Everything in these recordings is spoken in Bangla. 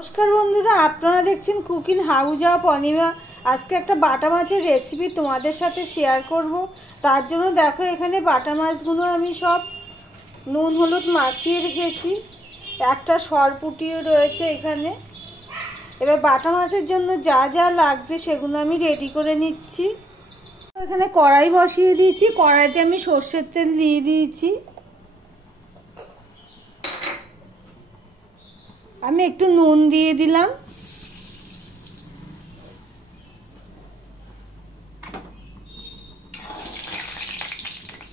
নমস্কার বন্ধুরা, আপনারা দেখছেন কুকিং হাউস অফ অনিমা। আজকে একটা বাটা মাছের রেসিপি তোমাদের সাথে শেয়ার করব। তার জন্য দেখো, এখানে বাটা মাছগুলো আমি সব নুন হলুদ মাখিয়ে রেখেছি। একটা সরপুঁটিও রয়েছে এখানে। এবার বাটা মাছের জন্য যা যা লাগবে সেগুলো আমি রেডি করে নিচ্ছি। এখানে কড়াই বসিয়ে দিয়েছি। কড়াইতে আমি সর্ষের তেল দিয়ে দিয়েছি। আমি একটু নুন দিয়ে দিলাম।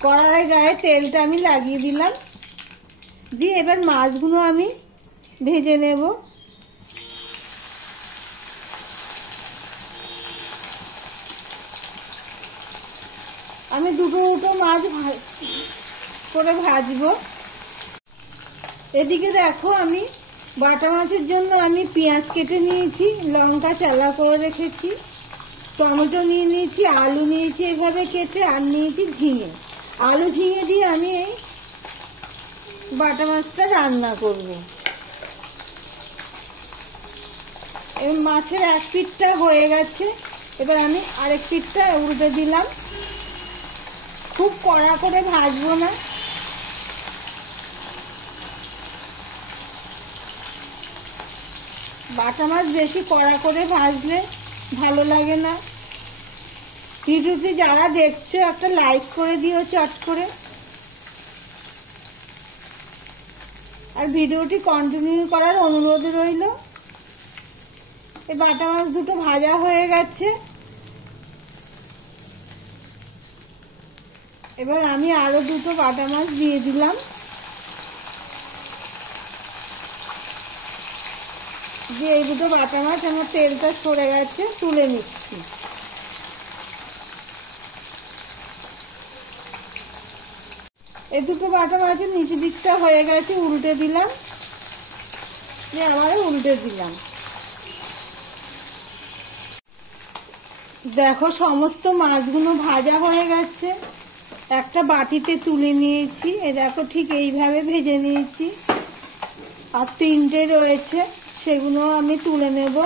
কড়াই গায়ে তেলটা আমি লাগিয়ে দিলাম, দিয়ে এবার মাছগুলো আমি ভেজে নেব। আমি দুটো মাছ করে ভাজবো। এদিকে দেখো, আমি বাটা মাছের জন্য আমি পেঁয়াজ কেটে নিয়েছি, লঙ্কা চালা করে রেখেছি, টমেটো নিয়ে নিয়েছি, আলু নিয়েছি এভাবে কেটে, আর নিয়েছি ঝিঙে। আলু ঝিঙে দিয়ে আমি এই বাটা মাছটা রান্না করব। এই মাছের এক পিঠটা হয়ে গেছে, এবার আমি আরেক পিঠটা উল্টে দিলাম। খুব কড়া করে ভাজবো না। বাটা মাছ বেশি কড়া করে ভাজলে ভালো লাগে না। ভিডিওটি যারা দেখছো একটা লাইক করে দিও চট করে, আর ভিডিওটি কন্টিনিউ করার অনুরোধ রইল। এই বাটা মাছ দুটো ভাজা হয়ে গেছে। এবার আমি আরো দুটো বাটা মাছ দিয়ে দিলাম। যে এই দুটো বাটা মাছ আমার তেলটা সরে গেছে, তুলে নিচ্ছি। এই দুটো বাটা মাছের নিচে দিকটা হয়ে গেছে, উল্টে দিলাম, দিয়ে আবার উল্টে দিলাম। দেখো, সমস্ত মাছগুলো ভাজা হয়ে গেছে। একটা বাটিতে তুলে নিয়েছি। এই দেখো, ঠিক এইভাবে ভেজে নিয়েছি। আর তিনটে রয়েছে, সেগুলো আমি তুলে নেব।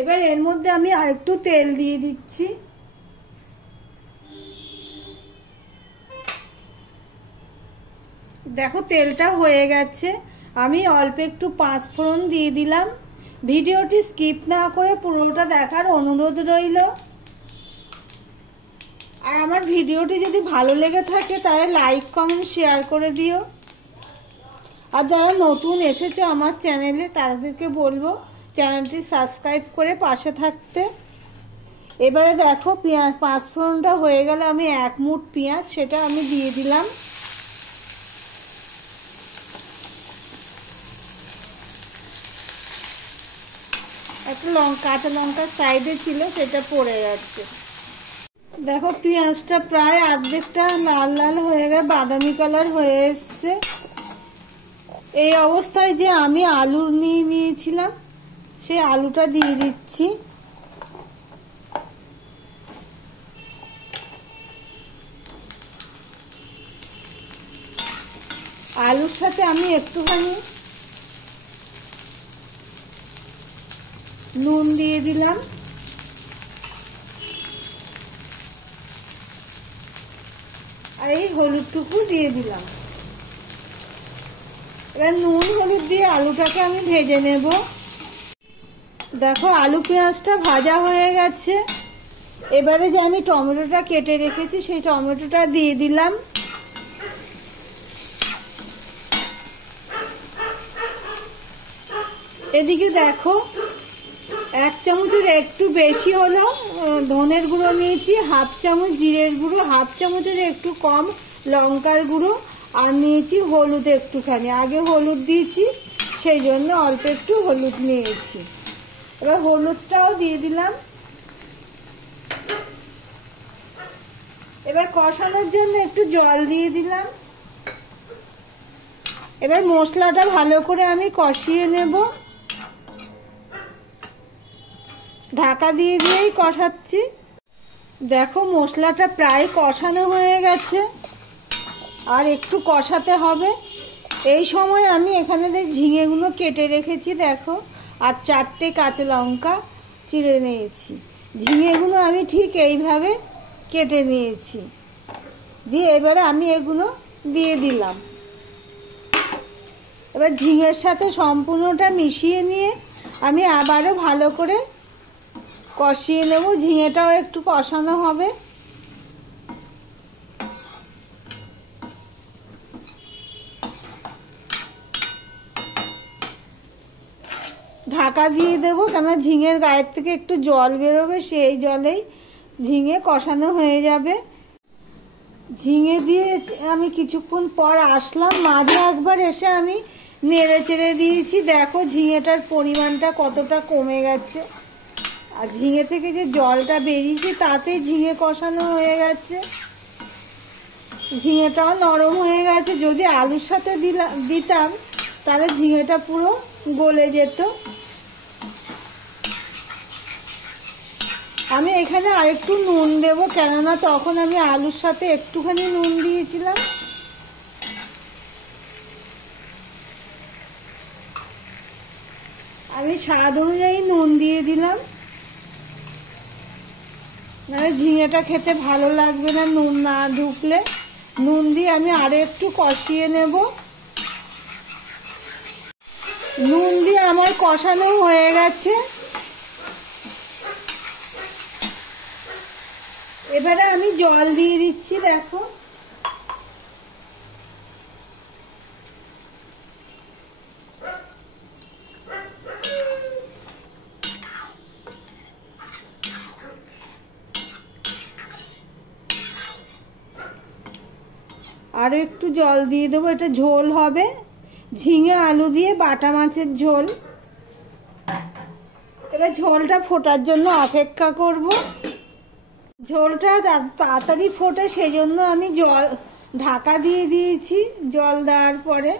এবার এর মধ্যে আমি আরেকটু তেল দিয়ে দিচ্ছি। দেখো, তেলটা হয়ে গেছে। আমি অল্প একটু পাঁচফোড়ন দিয়ে দিলাম। ভিডিওটি স্কিপ না করে পুরোটা দেখার অনুরোধ রইল। আর আমার ভিডিওটি যদি ভালো লেগে থাকে তাহলে লাইক কমেন্ট শেয়ার করে দিও। আর যারা নতুন এসেছে আমার চ্যানেলে তাদেরকে বলবো চ্যানেলটি সাবস্ক্রাইব করে পাশে থাকতে। এবারে দেখো, পেঁয়াজ পাঁচফোড়নটা হয়ে গেলে আমি এক মুঠ পেঁয়াজ সেটা আমি দিয়ে দিলাম। একটা কাঁচা লঙ্কা সাইডে ছিল, সেটা পড়ে যাচ্ছে। দেখো, পেঁয়াজটা প্রায় অর্ধেকটা লাল লাল হয়ে গেছে, বাদামি কালার হয়ে এসছে। এই অবস্থায় যে আমি আলু নিয়েছিলাম সেই আলুটা দিয়ে দিচ্ছি। আলুর সাথে আমি একটুখানি নুন দিয়ে দিলাম, আর এই হলুদটুকু দিয়ে দিলাম। এবার নুন হলুদ দিয়ে আলুটাকে আমি ভেজে নেব। দেখো, আলু পেঁয়াজটা ভাজা হয়ে গেছে। এবারে যে আমি টমেটোটা কেটে রেখেছি সেই টমেটোটা দিয়ে দিলাম। এদিকে দেখো, এক চামচের একটু বেশি হলো ধনের গুঁড়ো নিয়েছি, হাফ চামচ জিরের গুঁড়ো, হাফ চামচের একটু কম লঙ্কার গুঁড়ো, আর নিয়েছি হলুদ একটুখানি। আগে হলুদ দিয়েছি, সেই জন্য অল্প একটু হলুদ নিয়েছি। এবার হলুদটাও দিয়ে দিলাম। এবার কষানোর জন্য একটু জল দিয়ে দিলাম। এবার মশলাটা ভালো করে আমি কষিয়ে নেব, ঢাকা দিয়ে দিয়েই কষাচ্ছি। দেখো মশলাটা প্রায় কষানো হয়ে গেছে, আর একটু কষাতে হবে। এই সময় আমি এখানে ঝিঙেগুলো কেটে রেখেছি দেখো, আর 4টে কাঁচা লঙ্কা চিড়ে নিয়েছি। ঝিঙেগুলো আমি ঠিক এইভাবে কেটে নিয়েছি, দিয়ে এবারে আমি এগুলো দিয়ে দিলাম। এবার ঝিঙের সাথে সম্পূর্ণটা মিশিয়ে নিয়ে আমি আবারও ভালো করে কষিয়ে নেব। ঝিঙেটাও একটু কষানো হবে। ঢাকা দিয়ে দেবো, কেন ঝিঙের গায়ের থেকে একটু জল বেরোবে, সেই জলেই ঝিঙে কষানো হয়ে যাবে। ঝিঙে দিয়ে আমি কিছুক্ষণ পর আসলাম, মাঝে একবার এসে আমি নেড়ে চেড়ে দিয়েছি। দেখো ঝিঙেটার পরিমাণটা কতটা কমে গেছে, আর ঝিঙে থেকে যে জলটা বেরিয়েছে তাতে ঝিঙে কষানো হয়ে গেছে। ঝিঙেটাও নরম হয়ে গেছে। যদি আলুর সাথে দিতাম তাহলে ঝিঙেটা পুরো গলে যেত। আমি এখানে আরেকটু নুন দেবো, কেননা তখন আমি আলুর সাথে একটুখানি নুন দিয়েছিলাম। আমি স্বাদ অনুযায়ী নুন দিয়ে দিলাম, নাহলে ঝিঙেটা খেতে ভালো লাগবে না নুন না ঢুকলে। নুন দিয়ে আমি আরো একটু কষিয়ে নেব। নুন দিয়ে আমার কষানো হয়ে গেছে। এবারে আমি জল দিয়ে দিচ্ছি। দেখো আরো একটু জল দিয়ে দেবো, এটা ঝোল হবে, ঝিঙে আলু দিয়ে বাটা মাছের ঝোল। এবার ঝোলটা ফোটার জন্য অপেক্ষা করব। ঝোলটা তাড়াতাড়ি ফোটে সেজন্য আমি ঢাকা দিয়ে দিয়েছি। জল দেওয়ার পরে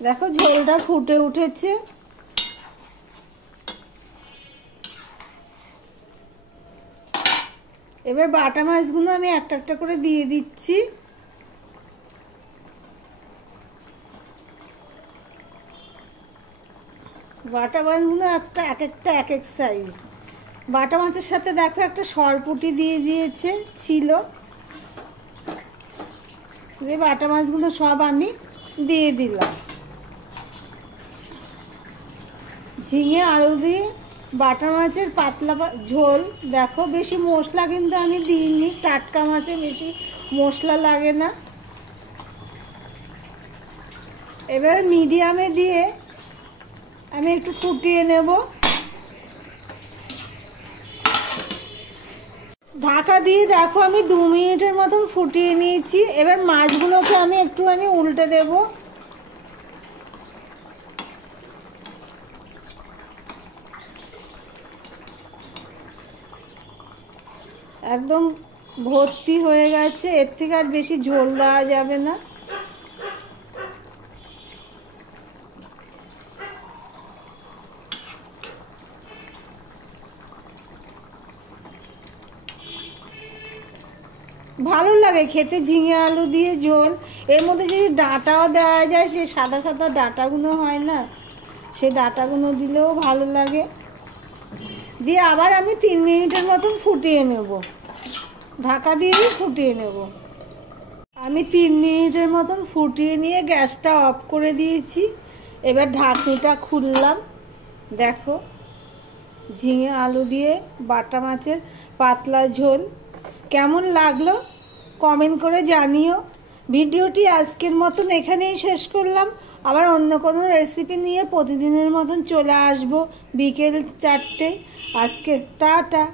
দেখো ঝোলটা ফুটে উঠেছে। এবার বাটা মাছগুলো আমি একটা একটা করে দিয়ে দিচ্ছি। বাটা মাছগুলো এক একটা এক এক সাইজ। বাটা মাছের সাথে দেখো একটা সরপুঁটি দিয়ে দিয়েছে ছিল। যে বাটা মাছগুলো সব আমি দিয়ে দিলাম। ঝিঙে আলু দিয়ে বাটা মাছের পাতলা ঝোল। দেখো বেশি মশলা কিন্তু আমি দিইনি, টাটকা মাছে বেশি মশলা লাগে না। এবার মিডিয়ামে দিয়ে আমি একটু ফুটিয়ে নেব। ঢাকা দিয়ে দেখো আমি 2 মিনিটের মতন ফুটিয়ে নিয়েছি। এবার মাছগুলোকে আমি একটুখানি উল্টে দেব। একদম ভর্তি হয়ে গেছে, এর থেকে আর বেশি ঝোল দেওয়া যাবে না। ভালো লাগে খেতে ঝিঙে আলু দিয়ে ঝোল। এর মধ্যে যদি ডাঁটাও দেওয়া যায়, সে সাদা সাদা ডাঁটাগুলো হয় না, সে ডাঁটাগুলো দিলেও ভালো লাগে। দিয়ে আবার আমি 3 মিনিটের মতন ফুটিয়ে নেব, ঢাকা দিয়ে ফুটিয়ে নেব। আমি 3 মিনিটের মতন ফুটিয়ে নিয়ে গ্যাসটা অফ করে দিয়েছি। এবার ঢাকনিটা খুললাম। দেখো ঝিঙে আলু দিয়ে বাটা মাছের পাতলা ঝোল কেমন লাগলো কমেন্ট করে জানিও। ভিডিওটি আজকের মতন এখানেই শেষ করলাম। আবার অন্য কোনো রেসিপি নিয়ে প্রতিদিনের মতন চলে আসবো বিকেল 4টে। আজকে টাটা।